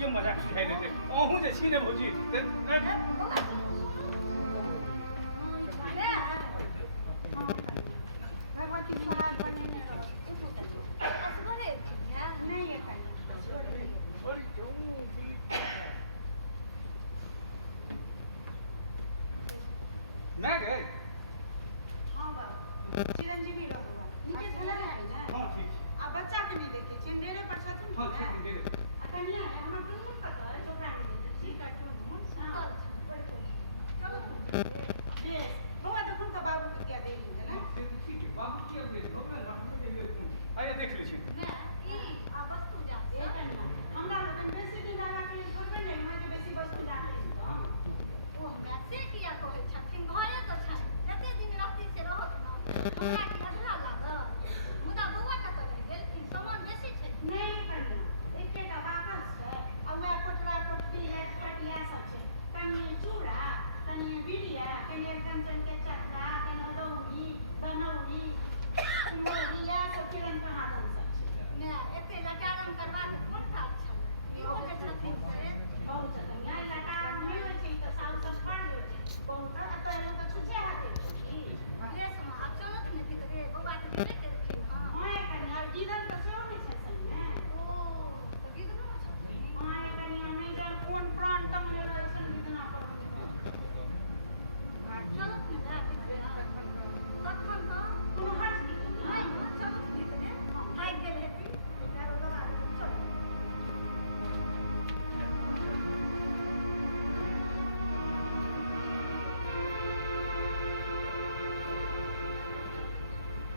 ये मजाक सिखाई देते ओहू जे छी ने भौजी मैं गए हाँ बाबा चिरंजीवी रहोगा नीचे चला जाएगा हाँ ठीक आ बच्चा के नहीं देखिए चिंडेरे पर छतुन हाँ ठीक है कन्या हमरा प्रोग्राम का है चोपड़ा के दे ठीक काट में घूम हां चलो ये होगा तो खुद बाबू की क्या देंगे ना ठीक है बाबू की अब ले लो मैं रात में देंगे आइए देख लीजिए ना ई आ वस्तु जाते है कन्या हमरा बेसी दिन लगा के करबे नहीं मैं बेसी वस्तु जाते ओ कैसे किया कहै छथिन घरे तो छै कते दिन राति से रहत ना हमरा की अधरा लागल मुदा बौआ कतऽ रहि गेलखिन सामान बेसी छै नहीं कन्या एकेटा वापस है अब मैं कोटरा कोटरी है कटिया सब छै कन्या चूड़ा कन्या बिड़िया कन्या कंचन के चक्का कन्या दौरी दनौरी मोरिया सब किरण कहादन सब छै ने एते लटारम करबा के कोन काज छै की कहै छथिन से बहुत कन्या लटारम नहीं होइ छै तऽ साउ सब पड़ होइ छै बहुत अतऽ लोग तऽ छुछे हाथे छी ड्रेस में आ चलत ने भीतरे बौआ के देबे केलखिन हां हां कन्या दीदन तऽ सेहो नहि छै संगे ओ तो गिदनो छथिन हां कन्या नहीं जब कोन प्राण तम ले रहै छै विधना पर चलत ने भीतरे तखन तो कोनो हट की नहीं चलत भीतरे थाक गेल हेती यार बाबा चल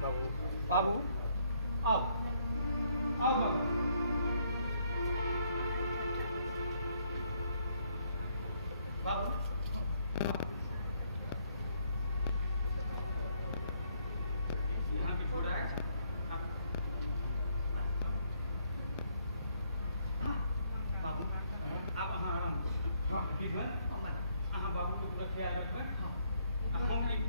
बाबू बाबू आओ आओ बाबू बाबू यहाँ पे छोड़ा है बाबू आप हाँ हाँ ठीक है हाँ बाबू को पूरा ख्याल रखना हम एक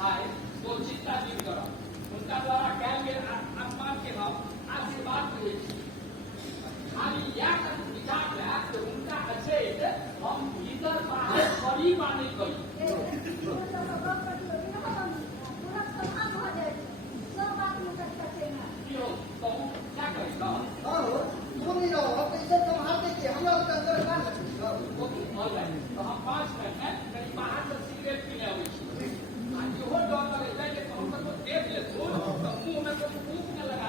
हाय तो चिंता नहीं करो उनका द्वारा कल के अपमान के हम आशीर्वाद दे खाली या विचार है तो उनका अच्छे हम इधर बाहर खड़ी माने गई क्यों तो क्या करेगा वो तो हम 5 मिनट में कहीं बाहर से सिगरेट पीने हुई आज यो डॉक्टर है कि हम तो देख ले तो मुंह में तो फूंक न लगा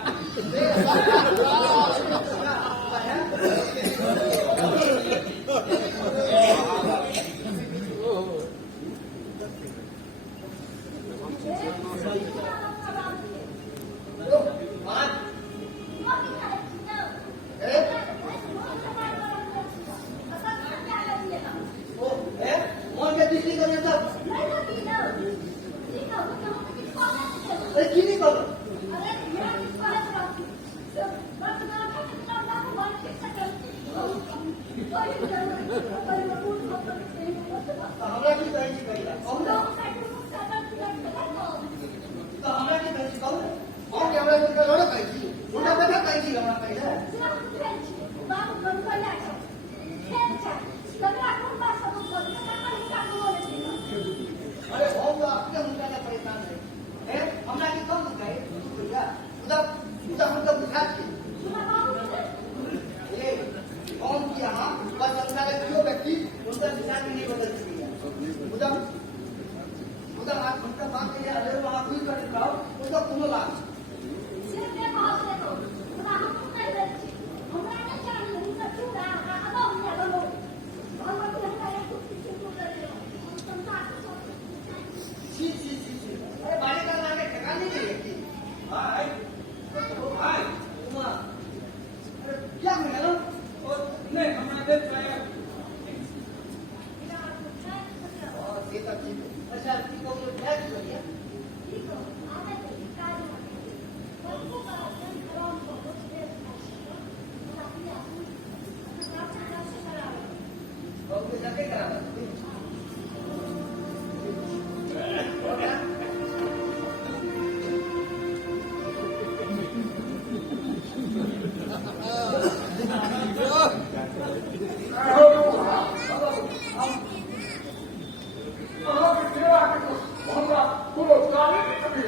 हमरा की कम गए उधर उधर मतलब बुझा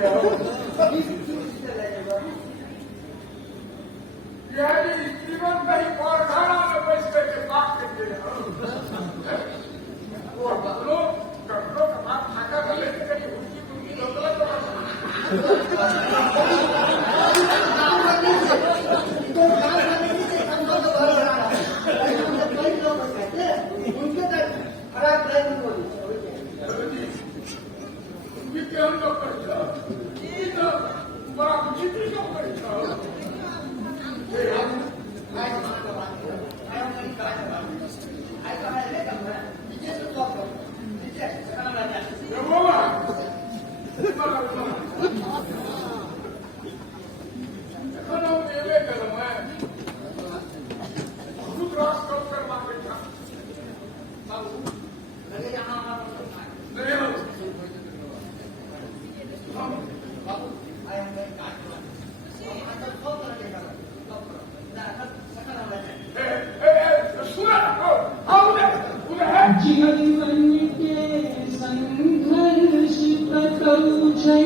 यानी जीवन कहीं और घाड़ा में बैठ करके बात करते रहो लोग कपड़ों का बात खाका कर लेते कहीं उनकी उनकी गलत हम लोग करता बड़ा विचित्र क्यों करता जीवन के संघर्ष कतौ छै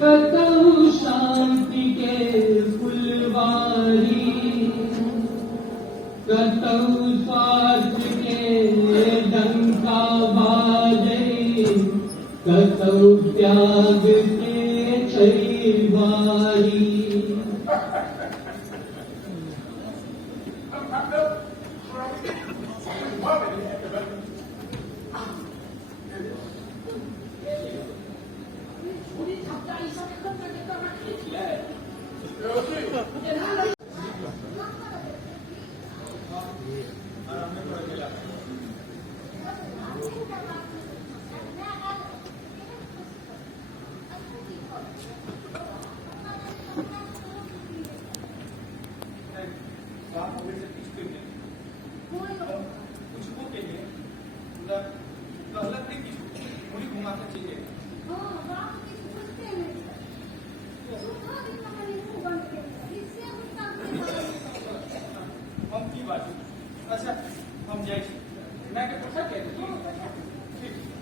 कतौ शांति के फुलवारी कतौ स्वार्थ के डंका बाजै कतौ त्याग के छै बारी अच्छा हम जाए मैं क्या पूछा क्या ठीक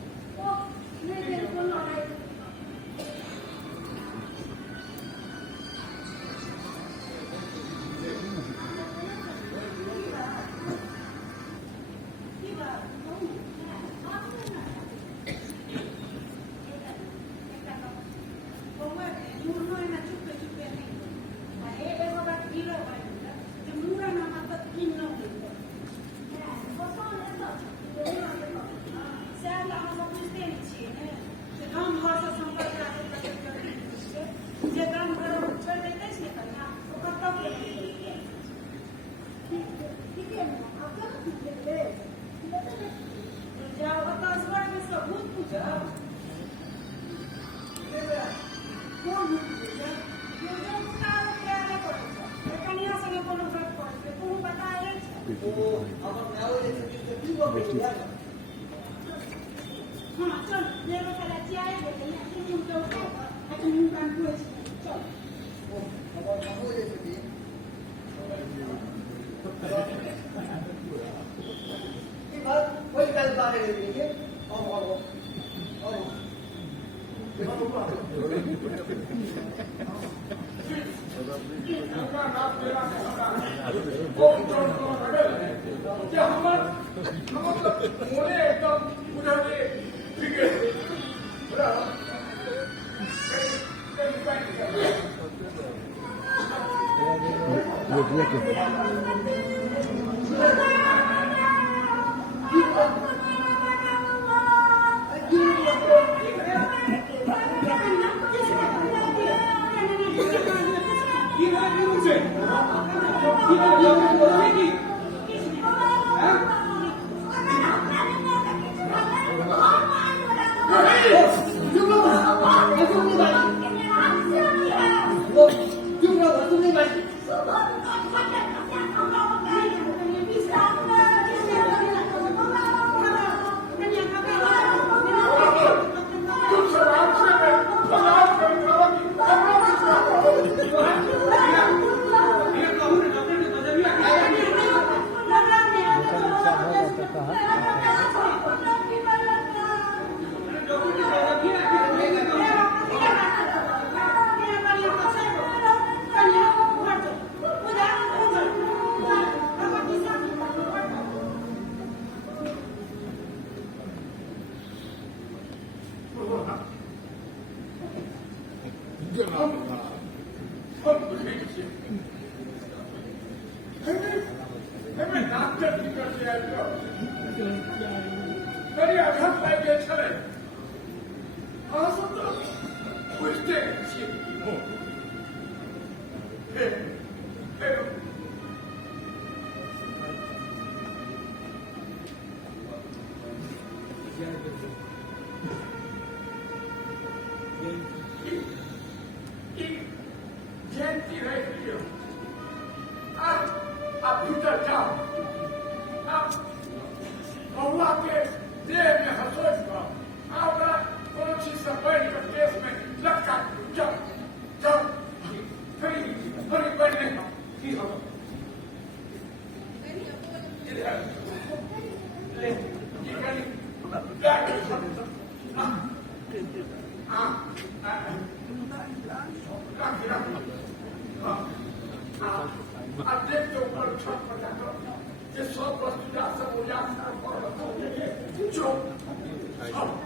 हम दुखी छी हमें डॉक्टर निकल के आयो करी आघात पाइ गेल छलै अहाँ सब तऽ बुझते छी जयंती रही आप भीतर जाओ आप बउआ के देह में हसोच पाओ आप कोनो चीज से बैठ कर केस में लटका जाओ जाओ फिर बैठने की हो आप देखते ऊपर छत पर जाकर ये सब वस्तु जा सब उजाड़ जो सब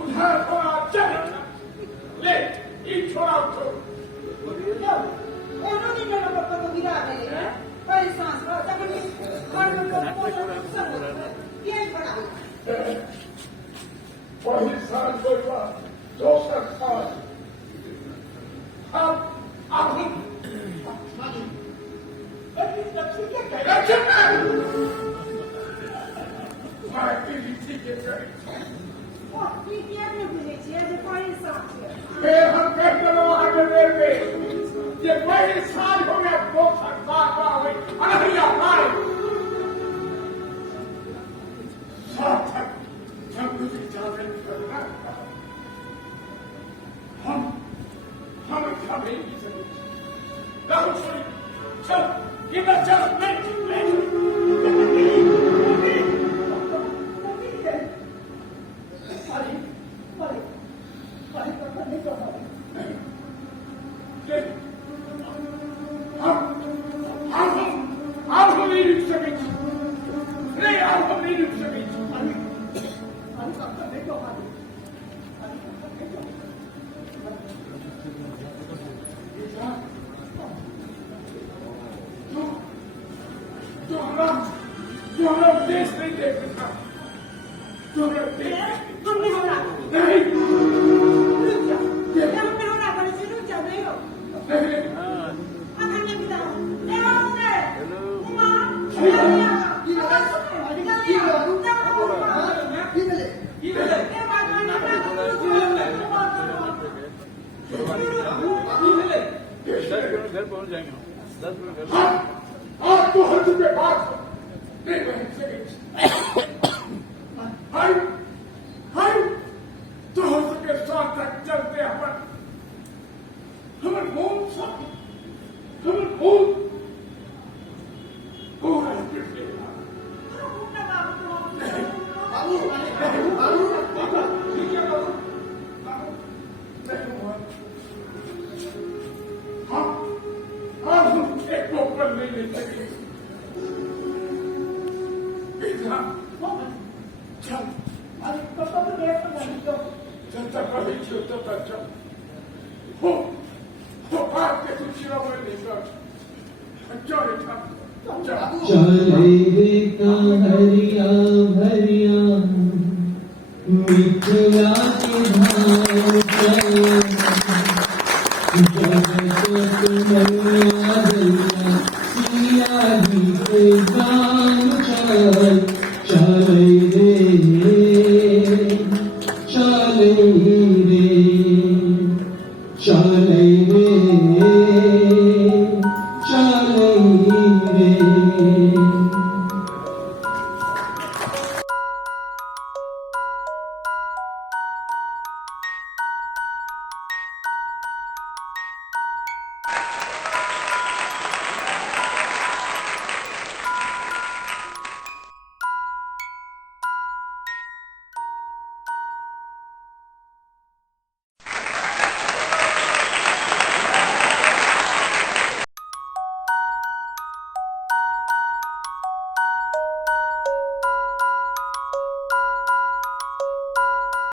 उधर थोड़ा चल ले छोड़ा उठो नहीं मेरा पापा तो गिरा रहे हैं परेशान हो तब घर में तो सब ये बड़ा वही साल कोई बात 200 साल अब हम कहते आगे देखे ये वही साल हो गया 200 साल का हुई अनहरिया पाए सार्थक सब कुछ इजाजत करना हम कभी नहीं सकते राहुल सोनी चल इधर चल नहीं जो हमारा देश नहीं देख सकता जो हमारा देश हमने होना नहीं हमने होना बड़े से रुक जाओ नहीं हो नहीं हमने भी दाओ ले आओगे उमा घर पहुंच जाएंगे 10 मिनट आप तो हर जगह बात नहीं बहन सके हाय तो हम सबके साथ तक चलते अपन हमर मूल सब हमर मूल नहीं ले सके चल अरे पापा तो देख तो नहीं तो जब तक कभी छो तब तक चल हो बात के कुछ में नहीं कर चल चले बेटा हरिया भरिया मिथिला के धाम चले